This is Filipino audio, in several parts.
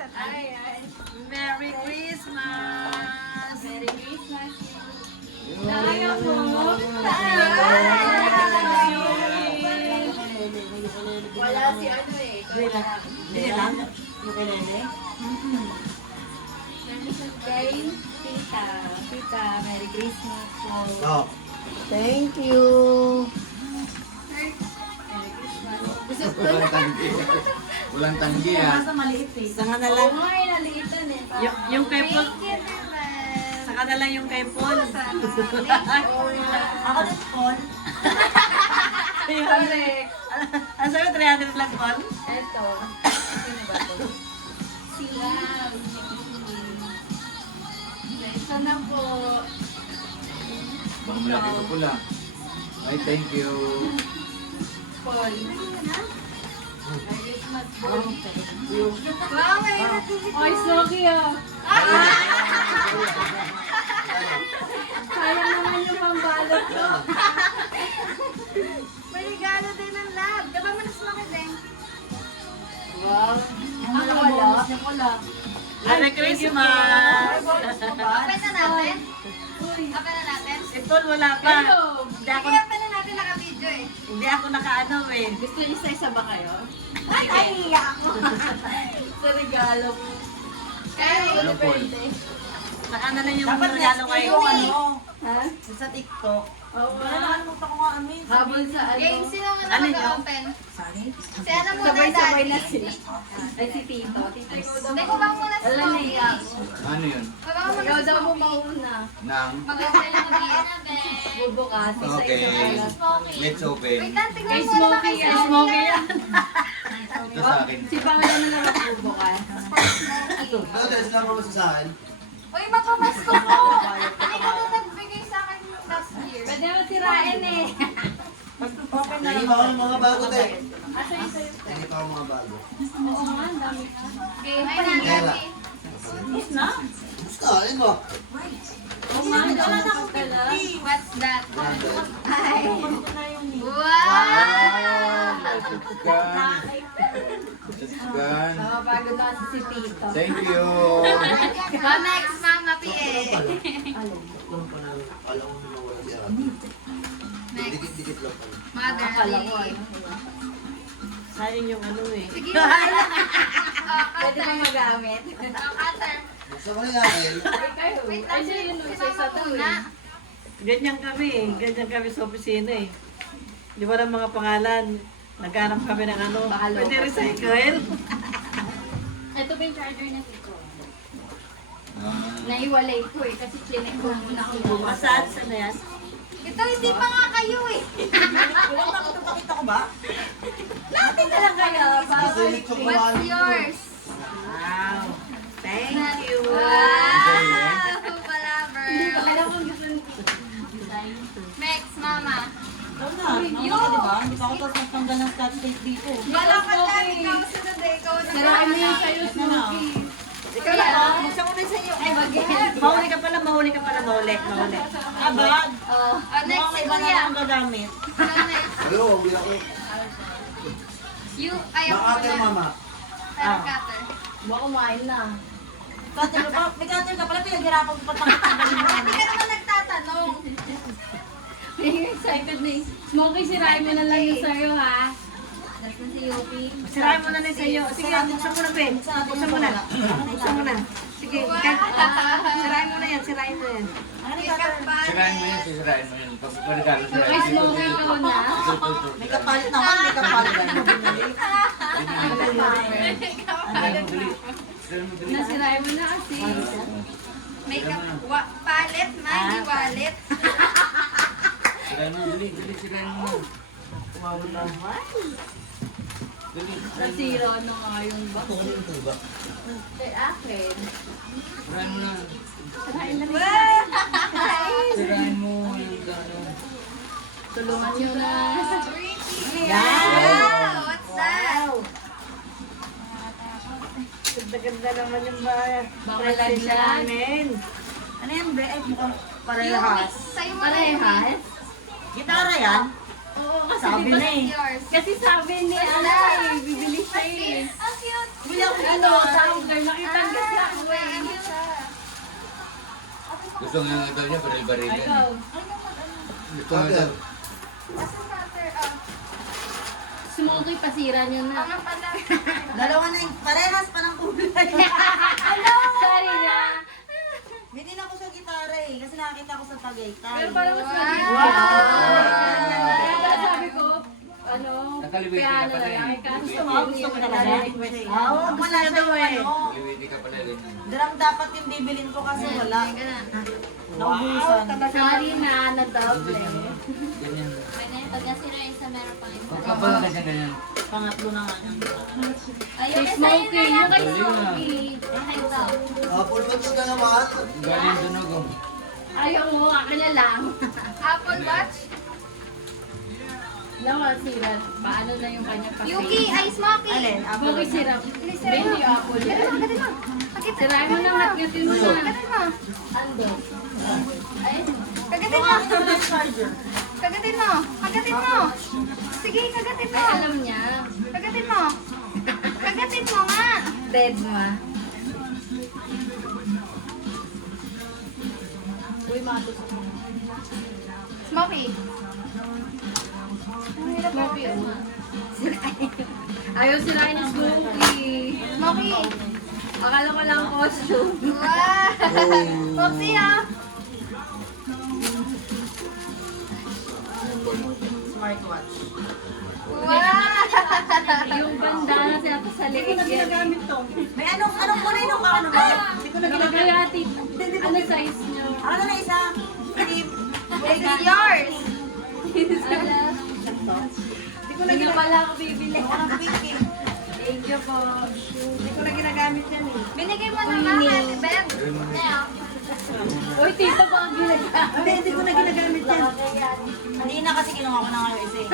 Ay, ay. Merry Christmas! Merry Christmas. Ayaw mo. Wala si ano eh. Hindi lang. Yung kay Nene? Kay Tita. Tita, Merry Christmas po. Oh. Thank you. Merry Christmas. Gusto ko Walang tanggi. Walang tanggi ah. Nasa maliit eh. Saka na Oo lang. nga, naliitan eh. Yung kay Paul. Thank you naman. Saka na lang yung kay Paul. Ako din Paul. Correct. Ang sabi 300 lang Paul? Ito. Sino ba ito? Si Wow. Ito na po. Baka malaki ko pula. Ay, thank you. Paul. Merry Christmas po. Wow, may natulog. Ay, sorry ah. Sayang naman yung pambalot ko. May regalo din ng lab. Diba mo nasunod din? Wow. Ang wala. Merry Christmas! Open na natin. Open na natin. Ito wala pa. Hindi ako, Kaya open na natin naka-video eh. hindi ako nakaano eh. Gusto niyo isa-isa ba kayo? Ay, nahiya ako. Sa regalo ko. Kaya Ano, Paul? Saka na lang yung regalo kayo. Ha? Sa TikTok. Oo. Nakalimutan ko nga amin. Habol sa ano. Game, sino nga Ano yun? mag-open? Si ano muna, Sabay-sabay na Daddy? sila. Ay, si Tito. Tito, ikaw daw. Hindi ko ba muna si Alam Mommy? niya. Ano yun? Baba mo Ikaw muna si daw mo Mommy. mauna. Nang? Mag-open na Bubukas. Okay. Let's open. Wait lang, tignan Kay mo naman Smokey kay yan. Smokey yan. Ito sa akin. Si Paula na lang magbubukas. Dahil sila mo sa akin. Uy, mapamasko ko! Hindi ka na nagbigay sa akin last year. Pwede mo tirain eh. Nahiba ko ng mga bago tayo. Asa yung sa'yo? Nahiba ko ng mga bago. Oo nga, ang dami ka. Game, ay nangyari. Basta, ayun mo. Oo nga, ang dami ka pala. What's that? Ay. Wow! Sasgan. Mapapagod na kasi si Tito. Thank you. Oh, next, Mama PA. Alam mo na wala si Ate. Next, Dikit-dikit lang pala. Akala ko Motherly. ano. Sayang yung ano eh. Sige, wala. Pwede pa magamit. Cutter. Gusto ko na yan, El. Ay, kayo. Wait Ay, lang, siya yun. si Isa-isa Mama to muna. eh. Ganyan kami eh. Ganyan kami sa opisina eh. Di ba ng mga pangalan? Naghanap kami ng ano. Bahalo. Pwede recycle. Ito ba yung charger na Tito? Ah. Naiwalay ko eh kasi chinek ko muna ako. Masaan? Saan na yan? Ito, hindi pa nga kayo eh. Pakita ko ba? Natin na lang kayo. Gusto niyo chocolate? What's yours? Wow. Thank you. Wow! Palaver. Alam ko gusto ni Tito. Next, Mama. Ikaw na. Nakaka di ba? Hindi pa ako tapos magtanggal ng scotch tape dito. Balakad lang, ikaw sunod eh. Ikaw na. Sirain mo yung sa'yo, Smokey. Ikaw na. Buksan ko na sa iyo. Ay, mahuli ka pala, mahuli ka pala. Mahuli. Abad. Oh. Next, Mukhang si may iba na Kuya. akong gagamit. Next. Hello, hindi ako. You, ayaw ko Makater, na. mama. Pero cutter. Baka kumain na. Cutter ka pa. May cutter ka pala. Pinaghirapan ko pa tanggalin mo. Hindi ka naman nagtatanong. Excited na eh. Smokey, sirain mo na lang yung sa'yo ha. Next na si Yopi. Sirahin mo na rin sa iyo. Sige, buksan mo na, Ben. Buksan mo na. Buksan mo na. Sige, sirahin mo na yan. Sirahin mo yan. Sikat pa. Sirain mo yan, sisirain mo yan. Pag regalo sila. Kay Smokey ko na. May kapalit naman. May kapalit naman. Nasirain mo na kasi. Makeup. Palette, man. Di wallet. Sirain mo, dali, sirain mo. Wow naman. Dali. Nasira na nga yung box. Ito ba? Kay akin. Sirain mo na. Sirain na rin. Sirain mo yung gano'n. Tulungan nyo na. Wow! What's that? Ganda-ganda naman yung bahay. Bakit Present lang? namin. Ano yan, Be? Ay, mukhang parehas. Sa'yo mo na yun. Parehas? Gitara yan? Oo, kasi Sabi diba, na eh. Yours. kasi sabi ni ano eh, bibili siya eh. Ang cute. Bili ako Ano, tawag kayo, Gusto nga ito niya, baril-baril yan. Ikaw. Gusto nga ito. Asan cutter? Sumukoy, pasira nyo na. Nga pala. Dalawa na yung parehas pa ng kulay. Sorry na. Binili ako sa gitara eh, kasi nakakita ko sa Tagaytay. Pero parang mas magiging. Wow! Kaya sabi ko, ano, Nakalibay ka piano pala na eh. lang. Kaya Gusto mo talaga? Oo, wala siya yung ano. Liwiti ka pala ganyan. Drum dapat yung bibilin ko kasi wala. Naubusan. Sorry na, na-double. Ganyan. Pag nasira isa, meron pang isa. Huwag ka pala kasi ganyan. Pangatlo na nga yan. Kay Smokey, yung kay Dali na. Smokey. Apple Watch ka naman. Galing tunog oh. Ayaw mo, akin na lang. Apple Watch? Naman sira. Paano na yung kanya pa? Yuki, ay Smokey! Alin? Smokey sira. Bendy apple. Kagatin mo. Sirain mo na, ngat-ngatin mo na. Kagatin mo. Ando. Ay, kagatin mo. Kagatin mo. Kagatin mo. Sige, kagatin mo. Ay, alam niya. Kagatin mo. Kagatin mo nga. Dead mo ah. Uy, matusok mo. Smokey. Smokey, oh. Ayaw sirain ni Smokey. Smokey. Akala ko lang costume. Wow! Popsi ha? Smartwatch. Wow! Yung bandana siya sa leeg yan. May anong kulay nung ano ba? Hindi ko na ginagamit. Nagagayati. Ano size niyo? Ano na isa? Hindi. This is yours. Hindi ko na Hindi ginagamit. pala ako bibili. Ako ng pink eh. Thank you po. Hindi ko na ginagamit yan eh. Binigay mo na nga kay Ate Beb. Uy, tito ko ang ginagamit. Hindi ko na ginagamit yan. Hindi na kasi kinuha ko na nga yung isa eh.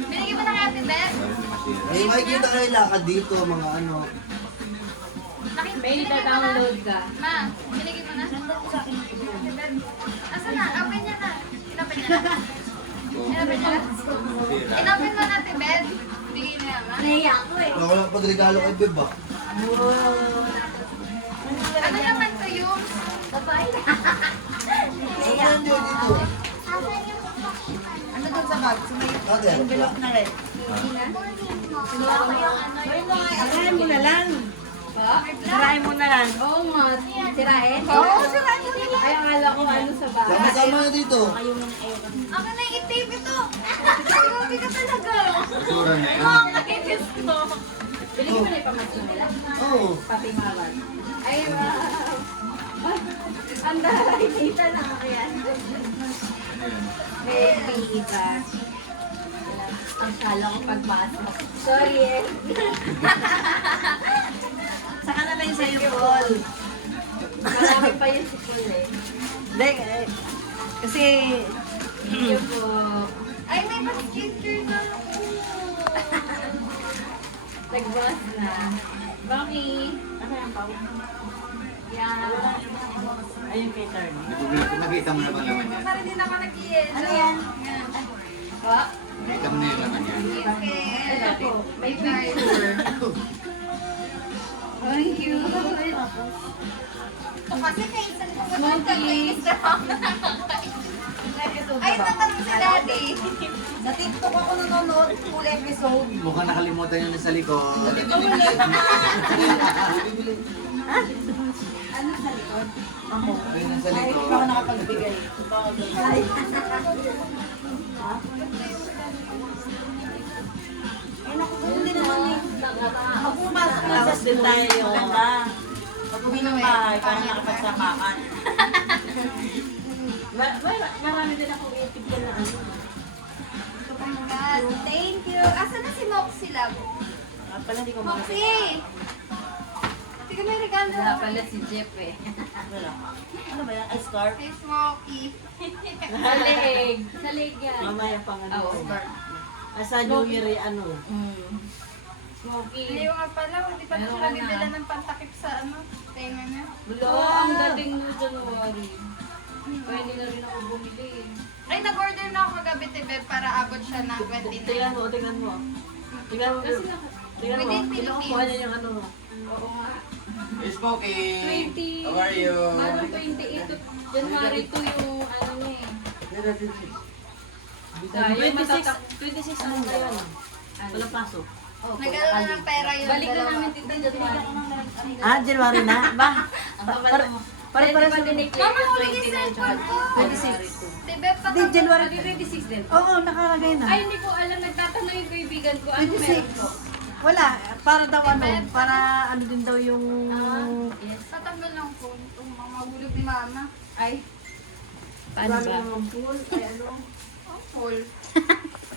Binigay mo na kay Ate Beb. Ay, makikita kayo lakad dito, mga ano. May ita-download ka. Ma, binigay mo na. Ate Beb. Asan na? Open niya na. Inopen niya na. Inopen niya na. Inopen mo na Ate Beb. Bigay na yan, ma. Naiya ako eh. Wala ko lang pagregalo kay Beb ah. Ano naman to yung? Babae na. Saan nyo dito? Ano doon sa bag? Sa may Ate, envelope na red. Sinuha ko yung ano. Sirain mo na lang. Ha? Sirain mo na lang. Oo nga. Sirain? Oo, sirain mo na lang. Ay, akala ko ano sa bahay. sama-sama na dito. Ako na yung tape ito. Grabe ka talaga. Basura na yan. Oo, nakikis ko. Pili ko na yung pamasko nila. Oo. Pati mawag. Ay, wow. Ang dahil kita na ako yan. May kita. Ang kala ko pagpasok. Sorry eh. Saka na lang sa'yo, Paul. Marami pa yun si Paul eh. Hindi, kasi Thank you po. Ay, may pa-skincare na ako. Nag-boss na. Baki. ano yan, Paul? Yeah. Ayun kay Turn. Nakita mo na ba naman yan? Para din ako nag-iyan. Ano yan? Ba? Nakita mo na yung laman yan. Ito po. May picture. Thank you. O kasi kaisan ko Ay, natanong si Daddy. Sa TikTok ako nanonood, full episode. Mukhang nakalimutan yun sa likod. Ano sa likod? Ako. Ayun yung sa Ay, likod. hindi pa ako nakapagbigay. Ay, naku, ganun din naman eh. Pag pumasok na sa school tayo, ganda. Pag uwi ng bahay, parang nakapagsamakan. Marami din ako itigyan na ano. God, thank you. Asan na si Moxie Love? Pala hindi ko Moxie! Hindi ka may regalo. Wala pala si Jeff eh. Wala. Ano ba yan? Ay, scarf? Kay Smokey. Sa leeg. Sa leeg yan. Mamaya pang ano, Oo. scarf. Sa New Year, ano. Smoky. Ayaw nga pala, hindi pa Meron siya ka na. nabibila ng pantakip sa ano, tenga niya. Bulo, ang dating no January. Pwede na rin ako bumili. Ay, nag-order na ako kagabi, Tibet, para abot siya ng 29. Tingnan mo, tingnan mo. Tingnan mo. Kasi Tingnan mo. Within Kinukuha Philippines. niya yung ano mo. oo nga. Hey, Smokey! 20. How are you? Ano 28 to January 2 yung ano niya eh. Tayo 26 ano ba yan? Wala pasok. Nagkaroon na ng pera yun. Balik na namin tita January. Ah, January na? Ba? Para Pwede ba dineclare Mama, yung huli yung 29 cellphone ko. 26? Si Beb, Hindi, January. 26 din. Oo, nakalagay na. Ay, hindi ko alam. Nagtatanong yung kaibigan ko. Ano meron ko? 26. Wala, para daw ano, para ano din daw yung... Yes. tatanggal lang po. Itong mga mahulog ni Mama. Ay. Paano ba? Pool, ay ano. Full.